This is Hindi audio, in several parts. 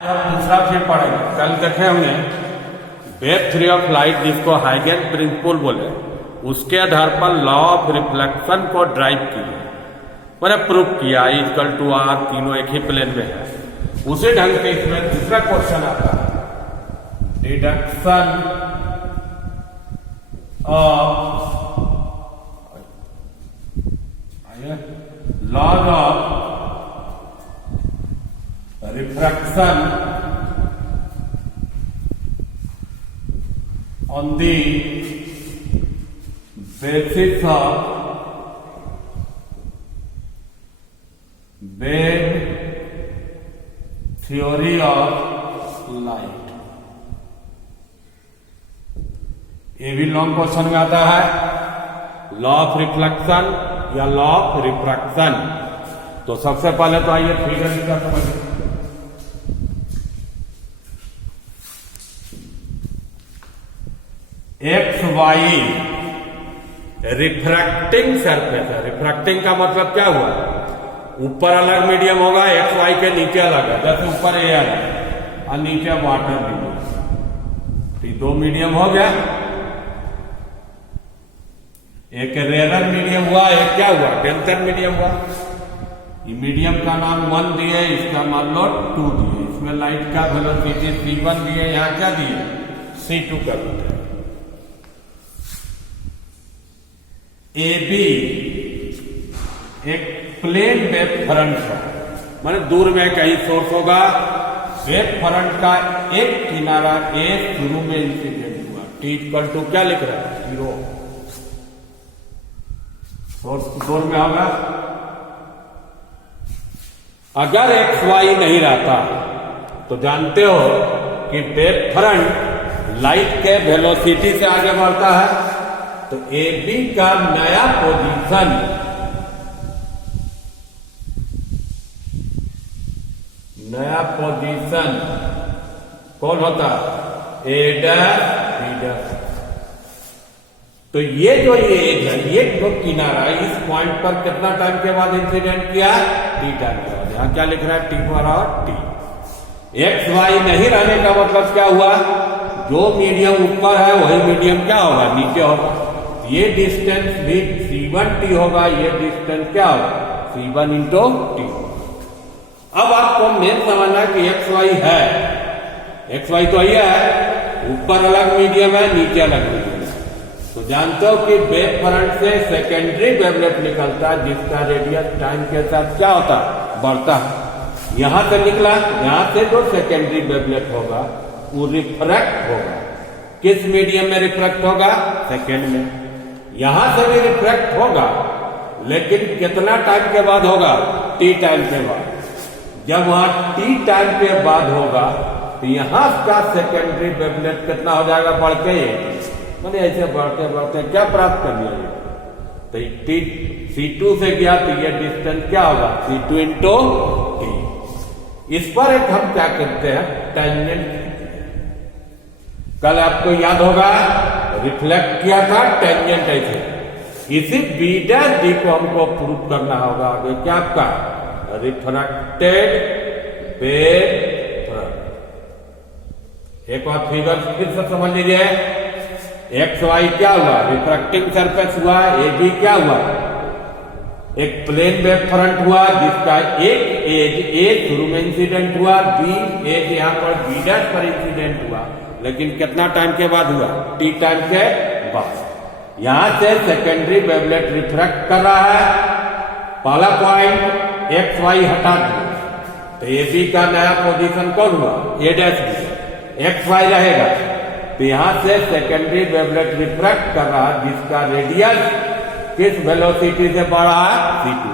दूसरा फिर पढ़ेंगे। कल देखे हमने वेव थ्योरी ऑफ लाइट जिसको हाइगेन प्रिंसिपल बोले, उसके आधार पर लॉ ऑफ रिफ्लेक्शन को ड्राइव किया, मैंने प्रूफ किया इक्वल टू आर, तीनों एक ही प्लेन में है। उसी ढंग से इसमें दूसरा क्वेश्चन आता है, deduction of laws of refraction on the basis of wave theory of light। ये भी लॉन्ग क्वेश्चन में आता है, लॉ ऑफ रिफ्लेक्शन या लॉ ऑफ रिफ्रैक्शन। तो सबसे पहले तो आइए फिगर इसका समझिए। एक्स वाई रिफ्रैक्टिंग सरफेस है। रिफ्रैक्टिंग का मतलब क्या हुआ, ऊपर अलग मीडियम होगा, एक्स वाई के नीचे अलग है। जैसे ऊपर एयर है और नीचे वाटर मीडियम, तो दो मीडियम हो गया। एक रेयर मीडियम हुआ, एक क्या हुआ, डेंसर मीडियम हुआ। ये मीडियम का नाम 1 दिए, इसका मान लो 2 दिए। इसमें लाइट का वेलोसिटी c1 दिए, यहां क्या दिए, c2 कर दिए। ए बी एक प्लेन वेव फ्रंट है, माने दूर में कहीं सोर्स होगा। वेव फ्रंट का एक किनारा ए शुरू में इंसिडेंट हुआ, टी इक्वल टू क्या लिख रहा है, 0। सोर्स दूर में होगा। अगर एक्स वाई नहीं रहता तो जानते हो कि वेव फ्रंट लाइट के वेलोसिटी से आगे बढ़ता है। तो ए बी का नया पोजीशन कौन होता, ए डैश बी डैश। तो ये जो एज है, ये जो किनारा इस पॉइंट पर कितना टाइम के बाद इंसिडेंट किया, टी टाइम के बाद। यहां क्या लिख रहा है, टी बराबर टी। एक्स वाई नहीं रहने का मतलब क्या हुआ, जो मीडियम ऊपर है वही मीडियम क्या होगा, नीचे होगा। ये डिस्टेंस भी c1 t होगा, ये डिस्टेंस क्या होगा, c1 इंटू टी। अब आपको मेन समझना कि एक्स वाई है, एक्स वाई तो ये है, ऊपर अलग मीडियम है, नीचे अलग मीडियम है। तो जानते हो कि वेव फ्रंट से सेकेंडरी वेवलेट निकलता है, जिसका रेडियस टाइम के साथ क्या होता है, बढ़ता है। यहां से निकला, यहां से जो सेकेंडरी वेवलेट होगा वो रिफ्रैक्ट होगा। किस मीडियम में रिफ्रैक्ट होगा, सेकेंड में। यहां से भी रिफ्रैक्ट होगा, लेकिन कितना टाइम के बाद होगा, टी टाइम के बाद। जब वहां टी टाइम के बाद होगा तो यहां का सेकेंडरी वेवलेट कितना हो जाएगा, बढ़ के, मैंने ऐसे बढ़ते बढ़ते क्या प्राप्त कर लिया, तो टी c2 से गया तो ये डिस्टेंस क्या होगा, c2 इंटू टी। इस पर एक हम क्या करते हैं, टेंजेंट। कल आपको याद होगा रिफ्लेक्ट किया था टेंजेंट ऐसे। इसी बी डैश डी को हमको प्रूव करना होगा आगे, क्या आपका रिफ्रैक्टेड वेव फ्रंट। एक बार फिगर फिर से समझ लीजिए। एक्स वाई क्या हुआ, रिफ्रैक्टिंग सरफेस हुआ, ए बी क्या हुआ, एक प्लेन वेव फ्रंट हुआ जिसका एक एज ए शुरू में इंसिडेंट हुआ, बी एज यहां पर बी डैश पर इंसिडेंट हुआ, लेकिन कितना टाइम के बाद हुआ, टी टाइम के बाद। यहां से सेकेंडरी वेवलेट रिफ्रैक्ट कर रहा है। पहला पॉइंट एक्स वाई हटा दिया, तो ए बी का नया पोजीशन कौन हुआ, ए डैश बी। एक्स वाई रहेगा, तो यहां से सेकेंडरी वेवलेट रिफ्रैक्ट कर रहा है, जिसका रेडियस किस वेलोसिटी से बढ़ा है, c2।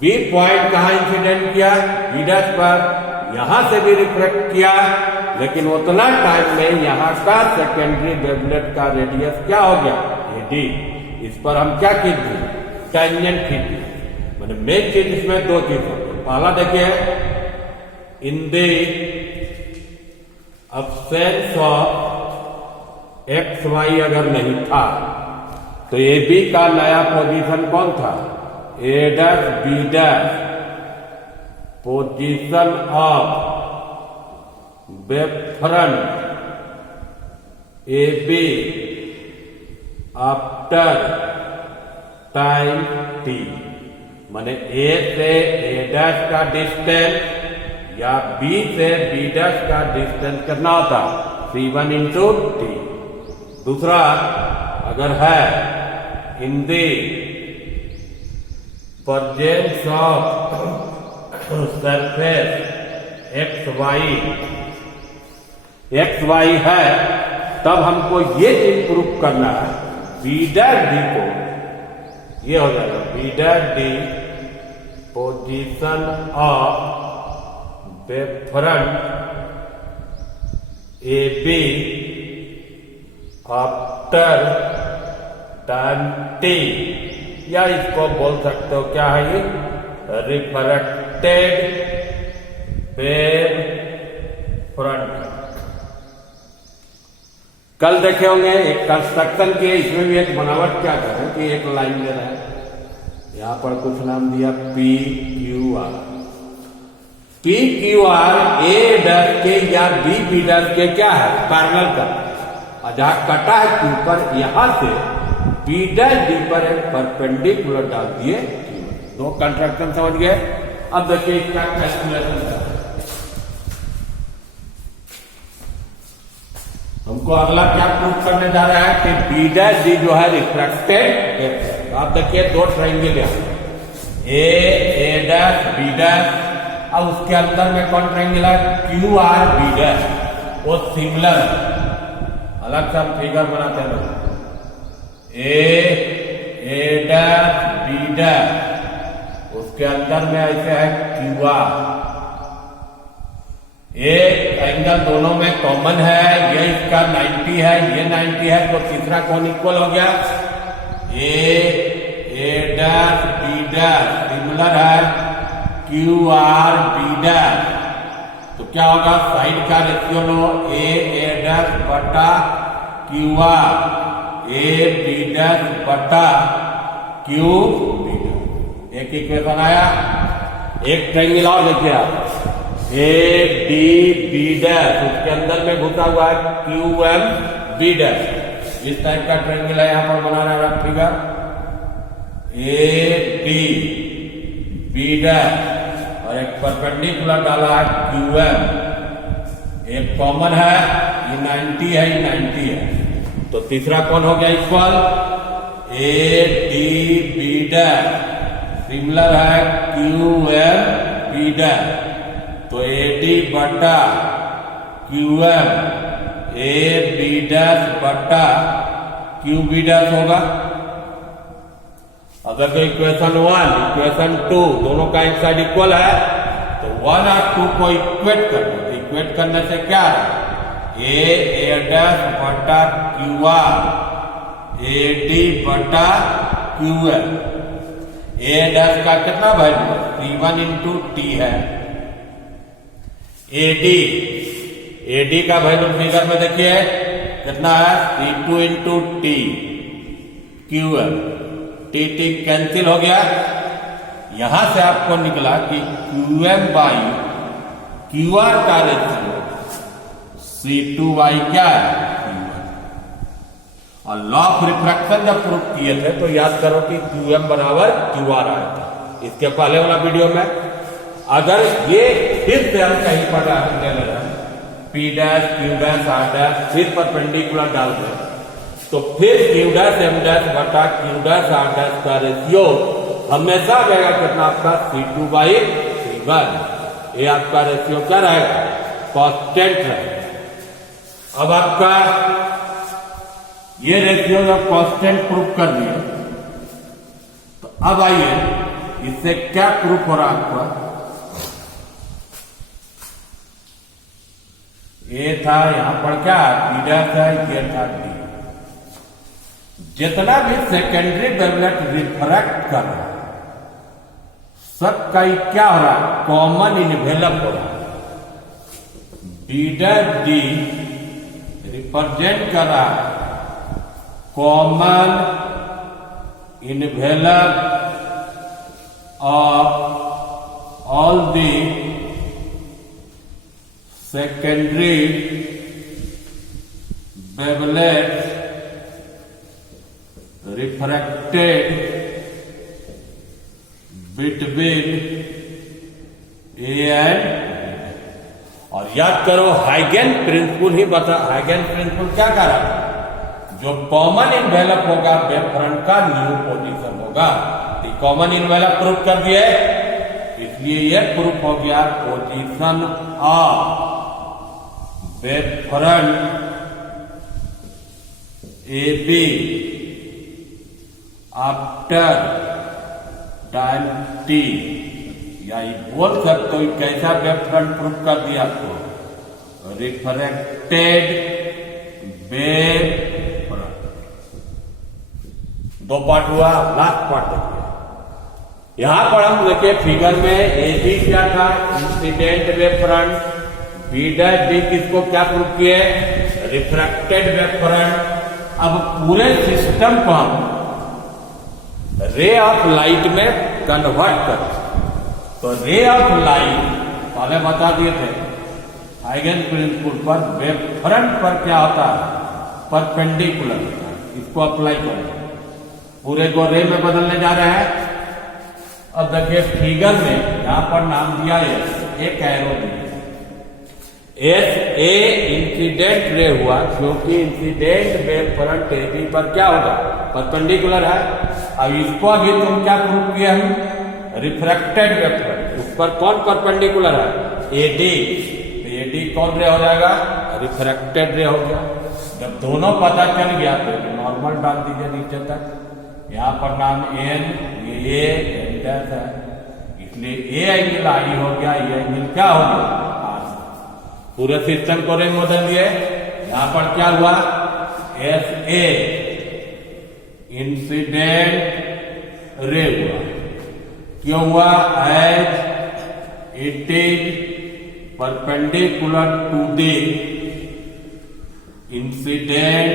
बी पॉइंट कहां इंसिडेंट किया, बी डैश पर। यहां से भी रिफ्रैक्ट किया, लेकिन उतना टाइम में यहां का सेकेंडरी वेवलेट का रेडियस क्या हो गया, ए डी। इस पर हम क्या कीजिए, टेंजेंट खींचिए। मैंने मेन चीज इसमें दो चीज होती है। पहला देखिए, in the absence of X Y अगर नहीं था तो ए बी का नया पोजीशन कौन था, A dash B dash position of wave front A B after time T, माने ए से ए डैश का डिस्टेंस या बी से बी डैश का डिस्टेंस कितना होता C1 इंटू टी। दूसरा अगर है in the presence of surface X Y है, तब हमको ये चीज प्रूफ करना है बी डैश डी को, ये हो जाएगा B dash D position of wave front A B after time T, या इसको बोल सकते हो क्या है ये रिफ्रैक्टेड वेब फ्रंट। कल देखे होंगे एक कंस्ट्रक्शन के, इसमें भी एक बनावट क्या कर रहे हैं कि एक लाइन दे रहा है, यहां पर कुछ नाम दिया P Q R. P Q R A dash के या बी बी डैश के क्या है पैरेलल का, और जहां कटा है क्यू पर, यहां से बी डैश डी पर एक परपेंडिकुलर डाल दिए। दो कंस्ट्रक्शन समझ गए। अब देखिए इसका कैलकुलेशन, हमको अगला क्या प्रूफ करने जा रहा है कि बी डैश डी जो है रिफ्रैक्टेड। आप देखिए दो triangle A dash B dash, अब उसके अंदर में कौन ट्रायंगल है क्यू आर बी डैश, वो सिमिलर अलग से हम फिगर बनाते हैं। ए डैश बी डैश, उसके अंदर में ऐसे है क्यू आर, एक एंगल दोनों में कॉमन है, ये इसका 90 है, ये 90 है, तो तीसरा कौन इक्वल हो गया A dash B dash similar है क्यू आर बी डैश। तो क्या होगा साइड का रेशियो लो ए डैश बटा Q R, A B dash बटा क्यू बी डैश। एक इक्वेशन आया। एक ट्रायंगल और देखिए आप ए डी बी डैश, उसके अंदर में घुसा हुआ है क्यू एम बी डैश। इस टाइप का ट्रायंगल है, यहां पर बना रहा है figure A D B dash और एक परपेंडिकुलर डाला है क्यू एम, एक कॉमन है, ये 90 है, ये 90 है, तो तीसरा कौन हो गया equal A D B dash similar है क्यू एम बी डैश। तो ए डी बटा Q M A B dash बटा क्यू बी डैश होगा। अगर तो इक्वेशन 1 इक्वेशन 2 दोनों का एक साइड इक्वल है, तो 1 और 2 को इक्वेट कर दो। इक्वेट करने से क्या है ए डैश बटा क्यू आर ए डी बटा क्यू एम। ए डैश का कितना वैल्यू है C1 इंटू टी है, एडी का वैल्यू फिगर में देखिए कितना है C2 into T Q M, T cancel हो गया। यहां से आपको निकला कि Q M by Q R का रेशियो C2 क्या है और लॉ ऑफ रिफ्रैक्शन जब प्रूफ किए थे तो याद करो कि क्यू एम बराबर क्यू आर आया था इसके पहले वाला वीडियो में। अगर ये फिर से हम कहीं पर ले ले रहे P dash Q dash R dash फिर परपेंडिकुलर डाल दें, तो फिर क्यू डैश एम डैश बटा क्यू डैश आर डैश का रेशियो हमेशा रहेगा कितना आपका C2 बाई C1। ये आपका रेशियो क्या रहेगा कांस्टेंट रहेगा। अब आपका ये रेशियो जब कांस्टेंट प्रूफ कर दिया, तो अब आइए इससे क्या प्रूफ हो रहा आपका। ए था यहां पर क्या पी डैश है, ये था डी। जितना भी सेकेंडरी वेवलेट रिफ्रैक्ट कर रहा है सबका क्या हो रहा है कॉमन इनवेलप हो रहा है। डी डैश डी रिप्रेजेंट कर रहा है common envelope of all the secondary wavelet refracted between A and, और याद करो हाइगेन प्रिंसिपल ही बता, हाइगेन प्रिंसिपल क्या कह रहा है, जो कॉमन इनवेलप होगा वेव फ्रंट का न्यू पोजीशन होगा। तो कॉमन इनवेलप प्रूफ कर दिए, इसलिए यह प्रूफ हो गया position of wave front A B after time T, या बोल सकते हो कैसा वेव फ्रंट प्रूफ कर दिया आपको, रिफ्रैक्टेड वेव फ्रंट। दो पार्ट हुआ, लास्ट पार्ट देखिए। यहां पर हम देखिए फिगर में ए बी क्या था, incident wave front, B dash D किसको क्या प्रूफ किए, रिफ्रैक्टेड वेव फ्रंट। अब पूरे सिस्टम को हम रे ऑफ लाइट में कन्वर्ट कर, तो रे ऑफ लाइट पहले बता दिए थे हाइगेन प्रिंसिपल पर वेव फ्रंट पर क्या होता है, परपेंडिकुलर होता है। इसको अप्लाई करें, पूरे को रे में बदलने जा रहे हैं। अब देखिए फिगर में यहां पर नाम दिया है, एक एरो दिया, एस ए इंसिडेंट रे हुआ, क्योंकि incident wave front A B पर क्या होगा, परपेंडिकुलर है। अब इसको अभी तुम क्या प्रूव किया हम, रिफ्रैक्टेड वेव फ्रंट, उस पर कौन परपेंडिकुलर है, एडी, तो एडी कौन रे हो जाएगा, रिफ्रैक्टेड रे हो गया। जब दोनों पता चल गया तो नॉर्मल डाल दीजिए नीचे तक, यहां पर नाम एन, ये एन डैश है, इसलिए ए एंगल आई हो गया, ये एंगल क्या हो गया, पूरे सिस्टम को रे बदल दिए। यहां पर क्या हुआ, एस ए इंसिडेंट रे हुआ, क्यों हुआ, as it is perpendicular to the incident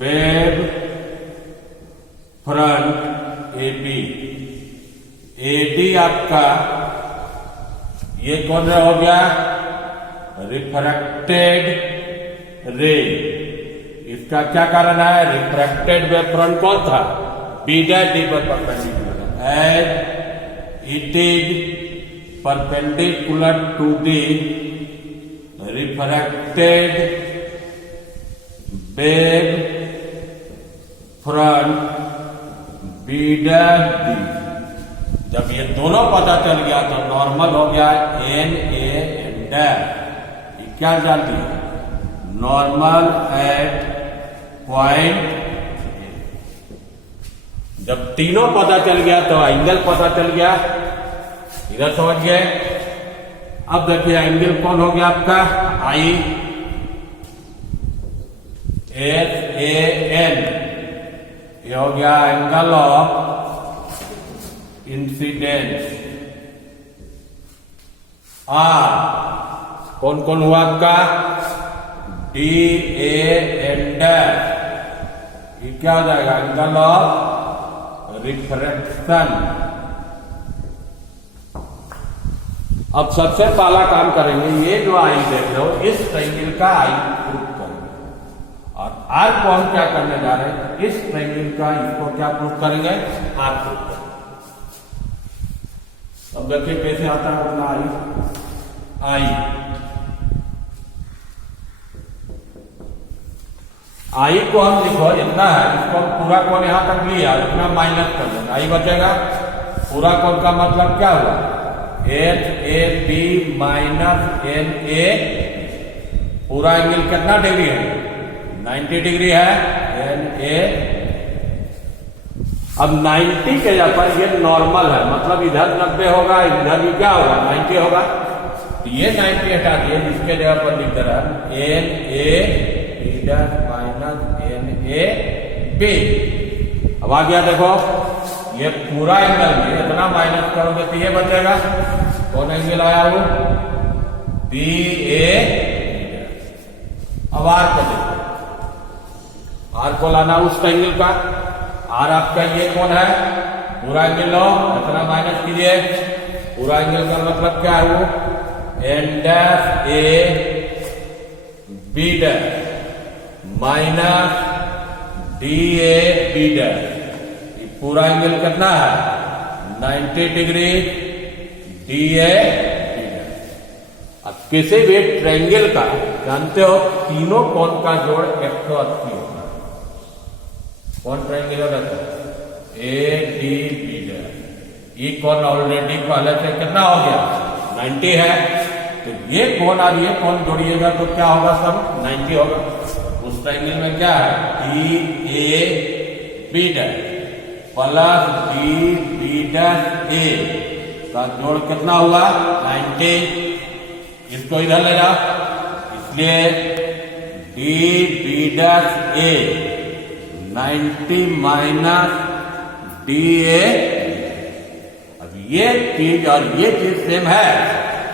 wave front A B. A D आपका ये कौन रे हो गया, रिफ्रैक्टेड रे। इसका क्या कारण है, रिफ्रैक्टेड वेव फ्रंट कौन था, बी डैश डी पर perpendicular, as it is perpendicular to the refracted wave front B dash D. जब ये दोनों पता चल गया तो नॉर्मल हो गया एन ए एन डैश, क्या डाल दिया, नॉर्मल एट पॉइंट। जब तीनों पता चल गया तो एंगल पता चल गया, इधर समझ गए। अब देखिए एंगल कौन हो गया आपका, आई एस ए एन, ये हो गया एंगल ऑफ इंसिडेंस। आर कौन कौन हुआ आपका, डी ए एन डैश, ये क्या हो जाएगा, एंगल ऑफ रिफ्रैक्शन। अब सबसे पहला काम करेंगे, ये जो आई देख रहे हो इस ट्रायंगल का आई प्रूफ करेंगे, और आर को हम क्या करने जा रहे हैं, इस ट्रायंगल का इसको क्या प्रूफ करेंगे, आर प्रूफ करेंगे। अब देखिए कैसे आता है अपना आई को हम लिखो इतना है, इसको हम पूरा कोण यहां तक लिया, इतना माइनस कर देंगे, आई बचेगा। पूरा कोण का मतलब क्या हुआ, H A B minus N A, पूरा एंगल कितना डिग्री है, 90 डिग्री है, एन ए। अब 90 के यहाँ पर ये नॉर्मल है, मतलब इधर 90 होगा, इधर भी क्या होगा, 90 होगा। तो ये 90 हटा दिए, इसके जगह पर लिख रहा N A minus N A B. अब आ गया देखो, ये पूरा एंगल में इतना माइनस करोगे तो ये बचेगा, कौन एंगल आया वो, बी ए। अब आर को देखो, आर को लाना उस एंगल का, आर आपका ये कौन है, पूरा एंगल लो, इतना माइनस कीजिए, पूरा एंगल का मतलब क्या है वो N dash A B dash minus D A B dash, ये पूरा एंगल कितना है 90 degree D A B dash. अब किसी भी ट्रायंगल का जानते हो तीनों कोण का जोड़ 180 होगा। कौन ट्रायंगल होगा ए डी बी डैश, ये कोण ऑलरेडी पहले से कितना हो गया 90 है, तो ये कोण और ये कोण जोड़िएगा तो क्या होगा सब 90 होगा। उस ट्रायंगल में क्या है D A B dash plus D B dash A का जोड़ कितना हुआ 90, इसको इधर ले जाओ, इसलिए D B dash A 90 minus D A. अब ये चीज और ये चीज सेम है,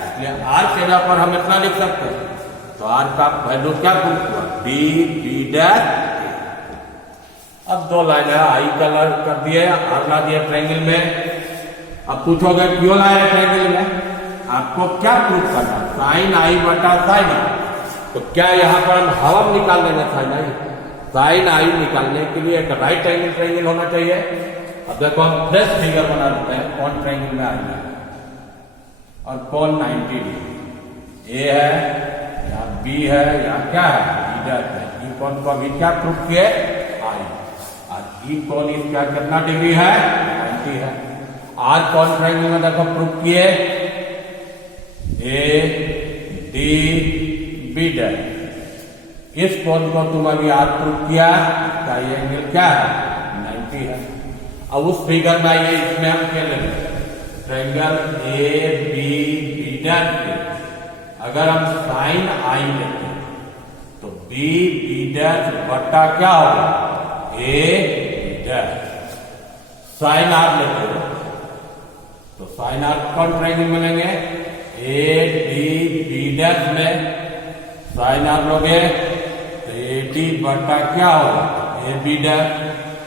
इसलिए आर के जगह पर हम इतना लिख सकते हैं, तो आर का वैल्यू क्या प्रूफ हुआ डी बी डैश। अब दो लाइन है, आई कलर कर दिए, आर ला दिए ट्रायंगल में। अब पूछोगे क्यों लाया ट्रायंगल में, आपको क्या प्रूफ करना साइन आई बटा साइन आई, तो क्या यहां पर हम हवा निकाल लेंगे साइन आई, साइन आई निकालने के लिए एक राइट एंगल ट्रायंगल होना चाहिए। अब देखो हम फ्रेश फिगर बना लेते हैं, कौन ट्रायंगल में आएगा और कौन 90 डिग्री ए है या बी है या क्या है बी डैश है, ई कौन को अभी क्या प्रूफ किए आई, और ई कौन इसका कितना डिग्री है 90 है। आर कौन ट्रायंगल में देखो प्रूफ किए ए डी बी डैश, इस कोण को तुम अभी आर प्रूफ किया, इसका ये एंगल क्या है 90 है। अब उस फिगर में आइए, इसमें हम क्या लेंगे triangle A B B dash के अगर हम साइन आई लेते हैं तो बी बी डैश बटा क्या होगा A B dash. Sine R लेते हैं तो साइन आर कौन ट्रायंगल में लेंगे ए डी बी डैश में, साइन आर लोगे तो ए डी बटा क्या होगा ए बी डैश,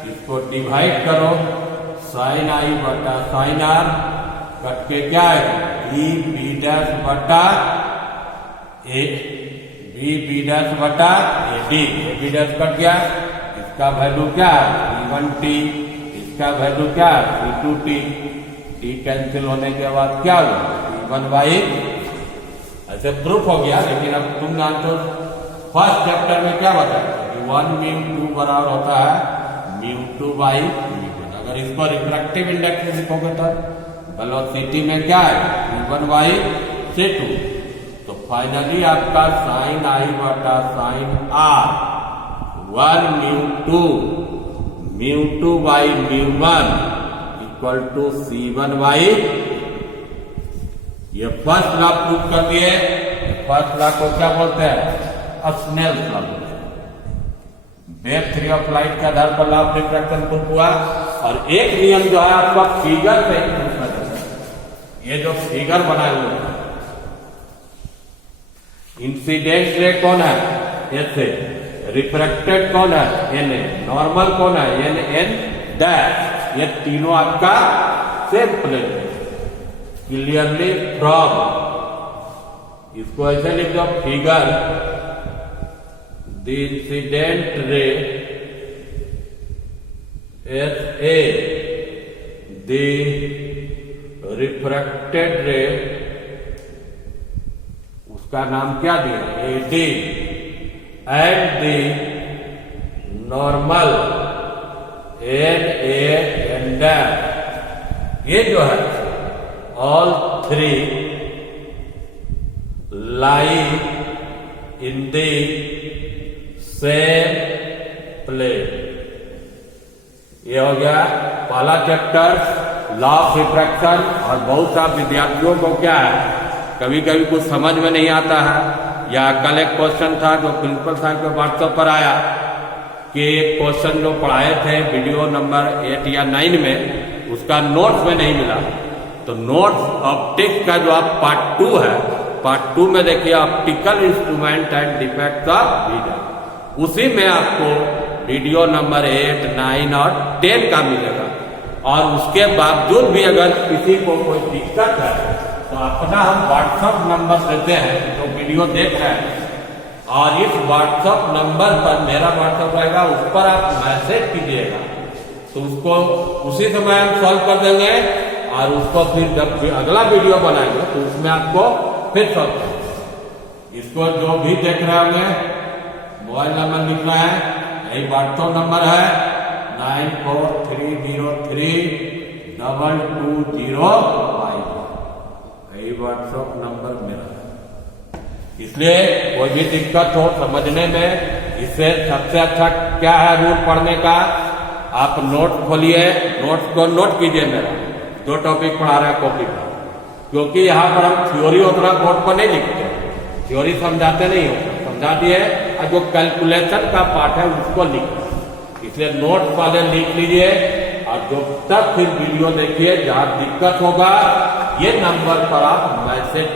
इसको डिवाइड करो साइन आई बटा साइन आर, कट के क्या है ई बी डैश बटा ए बी बी डैश बटा ए बी डैश कट गया, इसका वैल्यू क्या है E1t, इसका वैल्यू क्या है E2t, टी कैंसिल होने के बाद क्या हुआ E1y, ऐसे प्रूफ हो गया। लेकिन अब तुम जानते हो फर्स्ट चैप्टर में क्या बताया 1 μ2 बराबर होता है μ2 बाई μ1। अगर इसको रिफ्रैक्टिव इंडेक्स में लिखोगे तो वेलोसिटी में क्या है v1 बाई c2, तो फाइनली आपका साइन आई बटा sine r 1 μ2 by μ1 equal to c1 by, ये फर्स्ट लॉ प्रूफ कर दिए। फर्स्ट लॉ को क्या बोलते हैं Snell's law, wave theory of light के आधार पर लॉ ऑफ रिफ्रैक्शन प्रूफ हुआ। और एक नियम जो है आपका फिगर से प्रूफ कर देता है, ये जो फिगर बनाए हुए हैं इंसिडेंट रे कौन है ऐसे, रिफ्रैक्टेड कौन है एन ए, नॉर्मल कौन है एन एन डैश, ये तीनों आपका सेम प्लेन है। क्लियरली फ्रॉम, इसको ऐसे लिख दो figure the incident ray S A the refracted ray, उसका नाम क्या दिया A D, and the normal N A N dash, ये जो है all three lie in the same plane। ये हो गया पहला चैप्टर लॉ ऑफ रिफ्रैक्शन। और बहुत सा विद्यार्थियों को क्या है कभी कभी कुछ समझ में नहीं आता है, या कल एक क्वेश्चन था जो प्रिंसिपल साहब के व्हाट्सएप पर आया कि एक क्वेश्चन जो पढ़ाए थे वीडियो नंबर 8 या 9 में, उसका नोट्स में नहीं मिला। तो नोट्स ऑप्टिक्स का जो आप पार्ट 2 है, पार्ट 2 में देखिए optical instrument and defects of vision, उसी में आपको वीडियो नंबर 8, 9 और 10 का मिलेगा। और उसके बावजूद भी अगर किसी को कोई दिक्कत है तो अपना हम व्हाट्सएप नंबर देते हैं जो वीडियो देख रहे हैं, और इस व्हाट्सएप नंबर पर मेरा व्हाट्सएप रहेगा, उस पर आप मैसेज कीजिएगा तो उसको उसी समय हम सॉल्व कर देंगे, और उसको फिर जब अगला वीडियो बनाएंगे तो उसमें आपको फिर सॉल्व करेंगे। इसको जो भी देख रहे होंगे मोबाइल नंबर लिखना है, यही व्हाट्सएप नंबर है 9430322051, यही व्हाट्सएप नंबर मेरा है। इसलिए कोई भी दिक्कत हो समझने में, इससे सबसे अच्छा क्या है रूल पढ़ने का, आप नोट खोलिए, नोट्स को नोट कीजिए मेरा जो टॉपिक पढ़ा रहा है कॉपी पर, क्योंकि यहाँ पर हम थ्योरी उतना बोर्ड पर नहीं लिखते, थ्योरी समझाते नहीं हो, समझा दिए, और जो कैलकुलेशन का पार्ट है उसको लिखते, इसलिए नोट वाले लिख लीजिए, और जो तक फिर वीडियो देखिए, जहाँ दिक्कत होगा ये नंबर पर आप मैसेज